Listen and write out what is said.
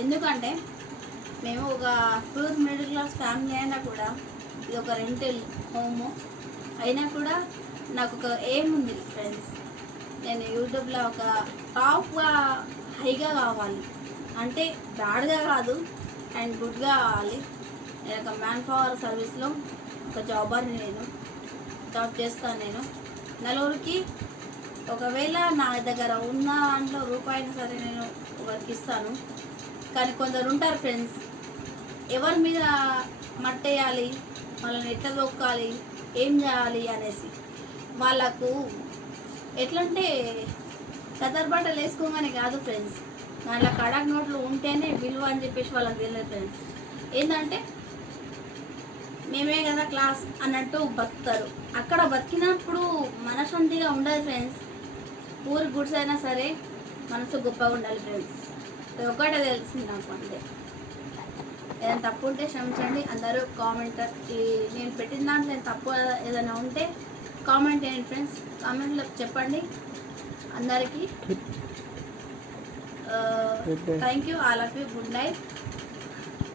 ఎందుకంటే మేము ఒక ప్యూర్ మిడిల్ క్లాస్ ఫ్యామిలీ అయినా కూడా ఇది ఒక రెంటల్ హోము అయినా కూడా నాకు ఒక ఎయిమ్ ఉంది ఫ్రెండ్స్. నేను యూట్యూబ్లో ఒక టాప్గా హైగా కావాలి, అంటే బ్యాడ్గా కాదు అండ్ గుడ్గా కావాలి. నేను ఒక మ్యాన్ పవర్ సర్వీస్లో ఒక జాబర్ని, నేను జాబ్ చేస్తాను. నేను నలుగురికి ఒకవేళ నా దగ్గర ఉన్న దాంట్లో రూపాయిని సరే నేను ఒకరికి ఇస్తాను. కానీ కొందరు ఉంటారు ఫ్రెండ్స్, ఎవరి మీద మట్టేయాలి, వాళ్ళని ఎట్లా తొక్కాలి, ఏం చేయాలి అనేసి వాళ్ళకు ఎట్లంటే కదర్ బట్టలు వేసుకోమని కాదు ఫ్రెండ్స్, దాంట్లో కడక్ నోట్లు ఉంటేనే విలువ అని చెప్పేసి వాళ్ళకి తెలియదు ఫ్రెండ్స్. ఏంటంటే మేమే కదా క్లాస్ అన్నట్టు బతుకుతారు. అక్కడ బతికినప్పుడు మనశాంతిగా ఉండదు ఫ్రెండ్స్. ఊరి గుడ్స్ అయినా సరే మనసు గొప్పగా ఉండాలి ఫ్రెండ్స్. ఒకటే తెలిసింది నాకు, అంతే. ఏదైనా తప్పు ఉంటే క్షమించండి అందరూ. కామెంట్ నేను పెట్టిన దాంట్లో తప్పు ఏదైనా ఉంటే కామెంట్ చేయండి ఫ్రెండ్స్, కామెంట్లో చెప్పండి అందరికీ. Thank you, all of you. Good night.